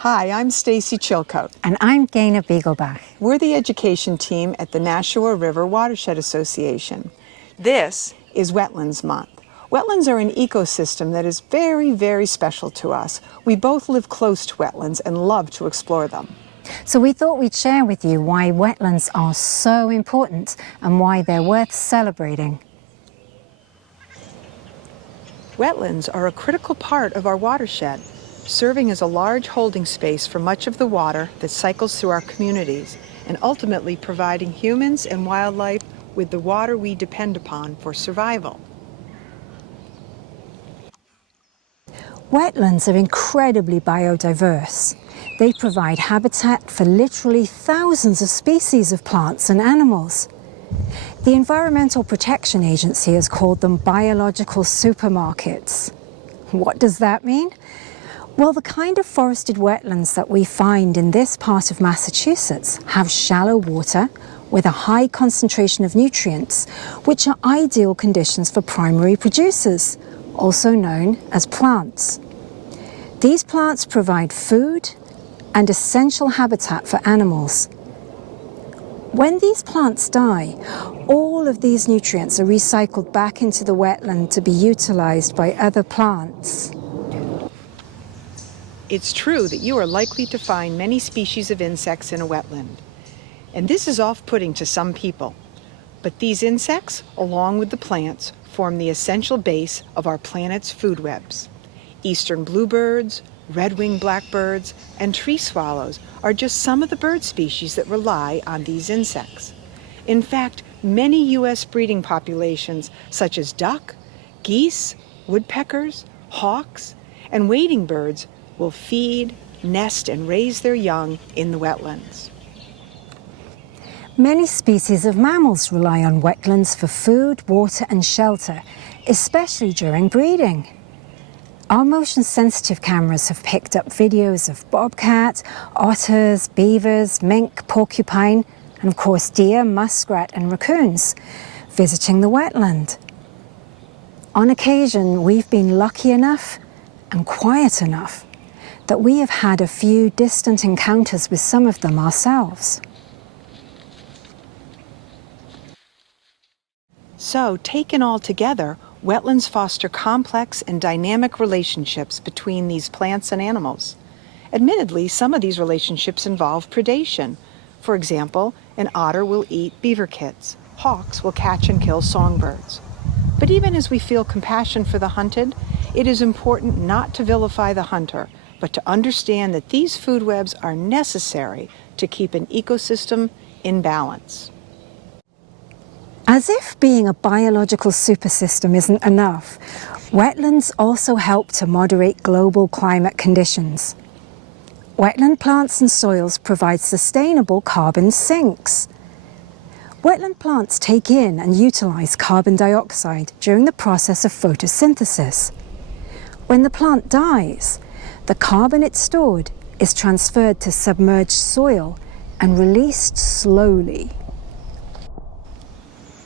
Hi, I'm Stacy Chilcote. And I'm Gaina Beaglebach. We're the education team at the Nashua River Watershed Association. This is Wetlands Month. Wetlands are an ecosystem that is very, very special to us. We both live close to wetlands and love to explore them. So we thought we'd share with you why wetlands are so important and why they're worth celebrating. Wetlands are a critical part of our watershed, serving as a large holding space for much of the water that cycles through our communities and ultimately providing humans and wildlife with the water we depend upon for survival. Wetlands are incredibly biodiverse. They provide habitat for literally thousands of species of plants and animals. The Environmental Protection Agency has called them biological supermarkets. What does that mean? Well, the kind of forested wetlands that we find in this part of Massachusetts have shallow water with a high concentration of nutrients, which are ideal conditions for primary producers, also known as plants. These plants provide food and essential habitat for animals. When these plants die, all of these nutrients are recycled back into the wetland to be utilized by other plants. It's true that you are likely to find many species of insects in a wetland. And this is off-putting to some people. But these insects, along with the plants, form the essential base of our planet's food webs. Eastern bluebirds, red-winged blackbirds, and tree swallows are just some of the bird species that rely on these insects. In fact, many U.S. breeding populations, such as duck, geese, woodpeckers, hawks, and wading birds, will feed, nest, and raise their young in the wetlands. Many species of mammals rely on wetlands for food, water, and shelter, especially during breeding. Our motion-sensitive cameras have picked up videos of bobcat, otters, beavers, mink, porcupine, and of course deer, muskrat, and raccoons visiting the wetland. On occasion, we've been lucky enough and quiet enough that we have had a few distant encounters with some of them ourselves. So, taken all together, wetlands foster complex and dynamic relationships between these plants and animals. Admittedly, some of these relationships involve predation. For example, an otter will eat beaver kits. Hawks will catch and kill songbirds. But even as we feel compassion for the hunted, it is important not to vilify the hunter, but to understand that these food webs are necessary to keep an ecosystem in balance. As if being a biological supersystem isn't enough, wetlands also help to moderate global climate conditions. Wetland plants and soils provide sustainable carbon sinks. Wetland plants take in and utilize carbon dioxide during the process of photosynthesis. When the plant dies, the carbon it stored is transferred to submerged soil and released slowly.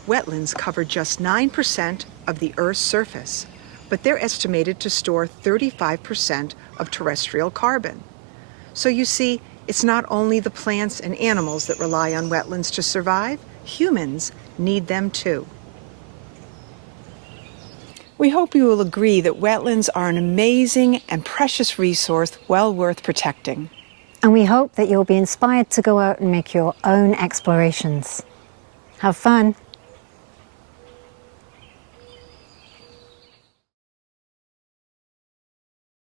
Wetlands cover just 9% of the Earth's surface, but they're estimated to store 35% of terrestrial carbon. So you see, it's not only the plants and animals that rely on wetlands to survive, humans need them too. We hope you will agree that wetlands are an amazing and precious resource well worth protecting. And we hope that you'll be inspired to go out and make your own explorations. Have fun!